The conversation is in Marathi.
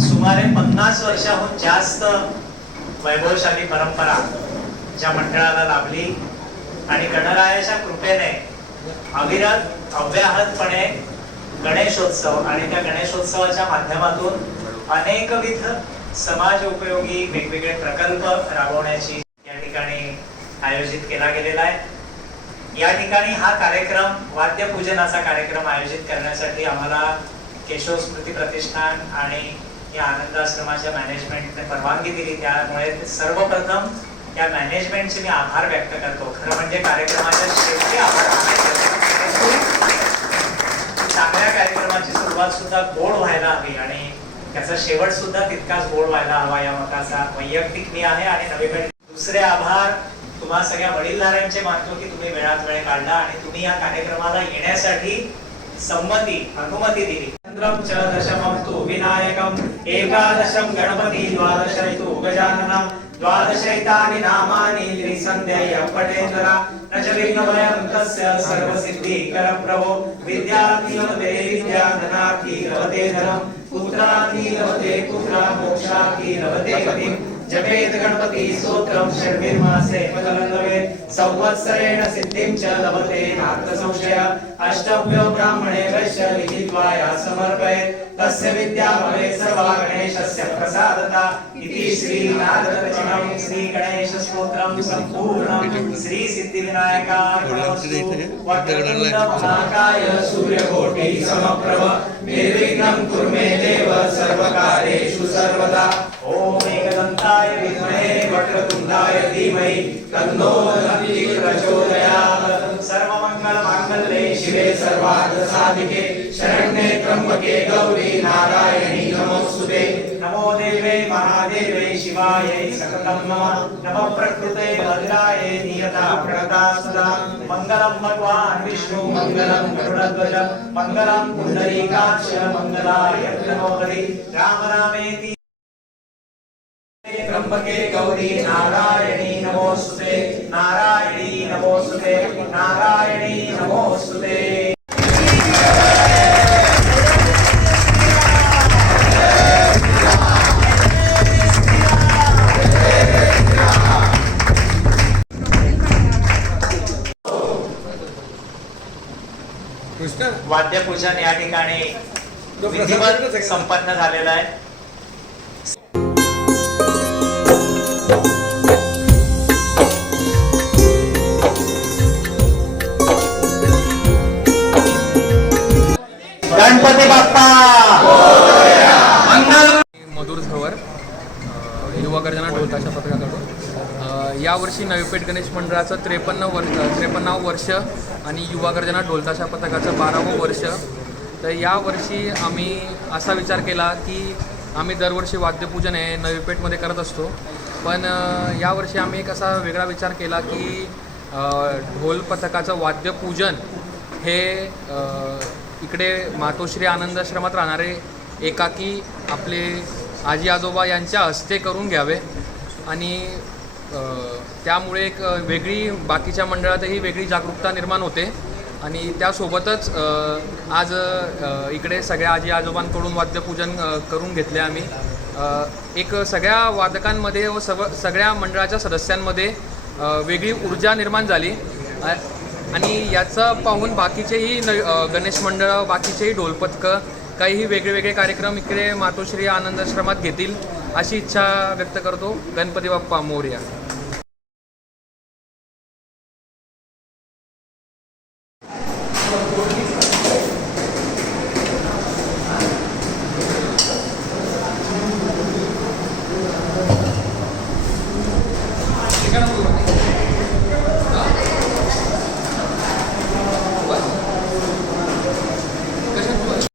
सुमारे 50 वर्षाहून जास्त वैभवशाली परंपरा ज्या मंडळाला लाभली आणि गणरायाच्या कृपेने अविरत अव्याहतपणे गणेशोत्सव आणि त्या गणेशोत्सवाच्या माध्यमातून अनेकविध समाज उपयोगी वेगवेगळे प्रकल्प राबवण्याची या ठिकाणी आयोजित केला गेलेला आहे। या ठिकाणी हा कार्यक्रम वाद्यपूजनाचा कार्यक्रम आयोजित करण्यासाठी आम्हाला केशव स्मृती प्रतिष्ठान आणि या आनंद आश्रमाच्या मॅनेजमेंटने परवानगी दिली, त्यामुळे सर्वप्रथम त्या मॅनेजमेंटचे मी आभार व्यक्त करतो। खरं म्हणजे कार्यक्रमाच्या शेवटी आभार चांगल्या कार्यक्रमाची सुरुवात सुद्धा गोड व्हायला हवी आणि त्याचा शेवट सुद्धा तितकाच गोड व्हायला हवा या मताचा वैयक्तिक मी आहे। आणि नवीकडे दुसरे आभार तुम्हा सगळ्या वडीलधाऱ्यांचे मानतो की तुम्ही वेळात वेळ काढला आणि तुम्ही या कार्यक्रमाला येण्यासाठी अनुमती दिली। चंद्रम च दशमं तु विनायकं एकादशं गणपती द्वादशैतु गजाननं द्वादशैतानि नामानि त्रिसन्ध्यय पठेतरा न च विघ्नभयं तस्य सर्वसिद्धिकर प्रभो विद्यार्थी लभते विद्या धनार्थी लभते धनं पुत्रार्थी लभते पुत्र मोक्षार्थी लभते गतिं जपेत गणपति स्तोत्रं षड्भिर्मासे फलन्दवे संवत्सरेण सिद्धिं च लभते नात्र संशय अष्टभ्यो ब्राह्मणे वैश्य लिखित्वा या समर्पयेत् तस्य विद्या भवेत् सर्वा गणेशस्य प्रसादता इति श्री नारदरचितं श्री गणेश स्तोत्रं सम्पूर्णं श्री सिद्धिविनायकाय वक्रतुण्ड महाकाय सूर्यकोटि समप्रभ निर्विघ्नं कुरु मे देव सर्वकार्येषु सर्वदा। ओम एकदन्ताय विद्महे वक्रतुण्डाय धीमहि तन्नो दन्ति प्रचोदयात्। सर्वमङ्गलमाङ्गल्ये शिवे सर्वार्थसाधिके शरण्ये त्र्यम्बके गौरी नारायणी नमोस्तुते। नमो देवे महादेवे शिवायै सततं नमः। नमः प्रकृते भद्राय नियता प्रणता सदा। मङ्गलं भगवान् विष्णु मङ्गलं गरुडध्वज मङ्गलं पुण्डरीकाक्ष मङ्गलाय प्रणोदरि। राम रामेति त्र्यंबके गौरी नारायणी नमोस्तुते नारायणी नमोस्तुते नारायणी नमोस्तुते। वाद्यपूजन या ठिकाणी विधिवत संपन्न झालेलं आहे। गणपती बाप्पा मधुर झवर युवा गर्जना ढोलताशा पथकाकडून यावर्षी नवी पेठ गणेश मंडळाचं 53वं वर्ष आणि युवा गर्जना ढोलताशा पथकाचं 12वं वर्ष। तर यावर्षी आम्ही असा विचार केला की आम्ही दरवर्षी वाद्यपूजन हे नवी पेठमध्ये करत असतो, पण यावर्षी आम्ही एक असा वेगळा विचार केला की ढोल पथकाचं वाद्यपूजन हे इकडे मातोश्री आनंद आश्रमात राहणारे एकाकी आपले आजी आजोबा यांच्या हस्ते करून घ्यावे आणि त्यामुळे एक वेगळी बाकीच्या मंडळातही वेगळी जागरूकता निर्माण होते। आणि त्यासोबतच आज इकडे सगळ्या आजी आजोबांकडून वाद्यपूजन करून घेतले आम्ही। एक सगळ्या वादकांमध्ये व सगळ्या मंडळाच्या सदस्यांमध्ये वेगळी ऊर्जा निर्माण झाली आणि याचं पाहून बाकीचेही गणेश मंडळ बाकीचेही ढोलपथकं काहीही वेगळे कार्यक्रम इकडे मातोश्री आनंद आश्रमात घेतील अशी इच्छा व्यक्त करतो। गणपती बाप्पा मोरया।